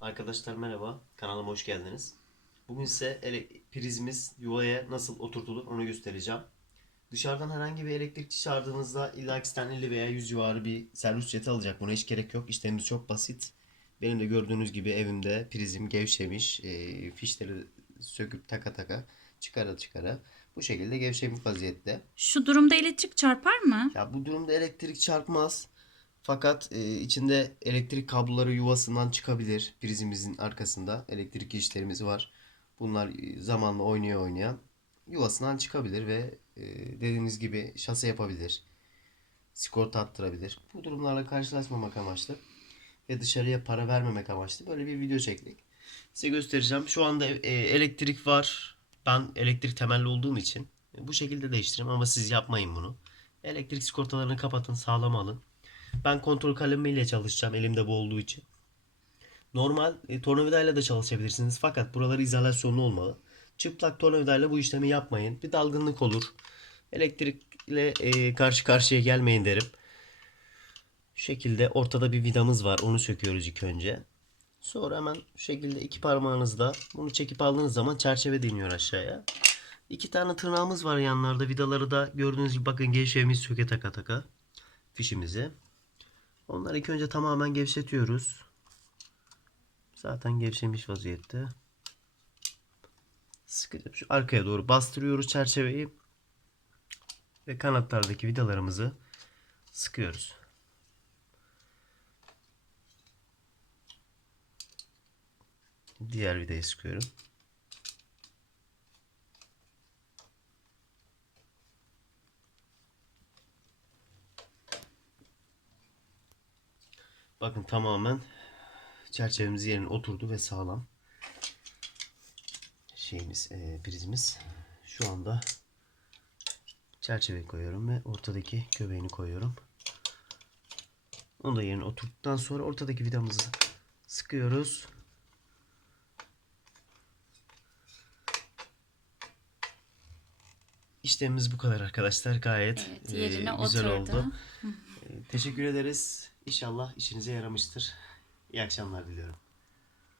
Arkadaşlar merhaba, kanalıma hoş geldiniz. Bugün size prizimiz yuvaya nasıl oturtulur onu göstereceğim. Dışarıdan herhangi bir elektrikçi çağırdığınızda illa extern 50 veya 100 civarı bir servis ücreti alacak. Buna hiç gerek yok. İşlemimiz çok basit. Benim de gördüğünüz gibi evimde prizim gevşemiş. E, fişleri söküp taka taka çıkara çıkara bu şekilde gevşemiş vaziyette. Şu durumda elektrik çarpar mı? Ya bu durumda elektrik çarpmaz. Fakat e, içinde elektrik kabloları yuvasından çıkabilir. Prizimizin arkasında elektrik girişlerimiz var. Bunlar e, zamanla oynaya oynaya yuvasından çıkabilir ve e, dediğimiz gibi şase yapabilir. Sigorta attırabilir. Bu durumlarla karşılaşmamak amaçlı ve dışarıya para vermemek amaçlı böyle bir video çektik. Size göstereceğim. Şu anda e, elektrik var. Ben elektrik temelli olduğum için e, bu şekilde değiştireyim ama siz yapmayın bunu. Elektrik sigortalarını kapatın, sağlam alın. Ben kontrol kalemiyle çalışacağım elimde bu olduğu için. Normal e, tornavidayla da çalışabilirsiniz fakat buraları izolasyonlu olmalı. Çıplak tornavidayla bu işlemi yapmayın. Bir dalgınlık olur. Elektrikle e, karşı karşıya gelmeyin derim. Şu şekilde ortada bir vidamız var. Onu söküyoruz ilk önce. Sonra hemen şu şekilde iki parmağınızla bunu çekip aldığınız zaman çerçeve deniyor aşağıya. İki tane tırnağımız var yanlarda. Vidaları da gördüğünüz gibi bakın gevşeğimiz söke taka taka fişimizi. Onları ilk önce tamamen gevşetiyoruz. Zaten gevşemiş vaziyette. Sıkıca şu arkaya doğru bastırıyoruz çerçeveyi. Ve kanatlardaki vidalarımızı sıkıyoruz. Diğer vidayı sıkıyorum. Bakın tamamen çerçevemiz yerine oturdu ve sağlam. Şeyimiz, e, prizimiz. Şu anda çerçeveyi koyuyorum ve ortadaki göbeğini koyuyorum. Onu da yerine oturttuktan sonra ortadaki vidamızı sıkıyoruz. İşlemimiz bu kadar arkadaşlar. Gayet Evet, e, güzel oturdu. oldu. E, Teşekkür ederiz. İnşallah işinize yaramıştır. İyi akşamlar diliyorum.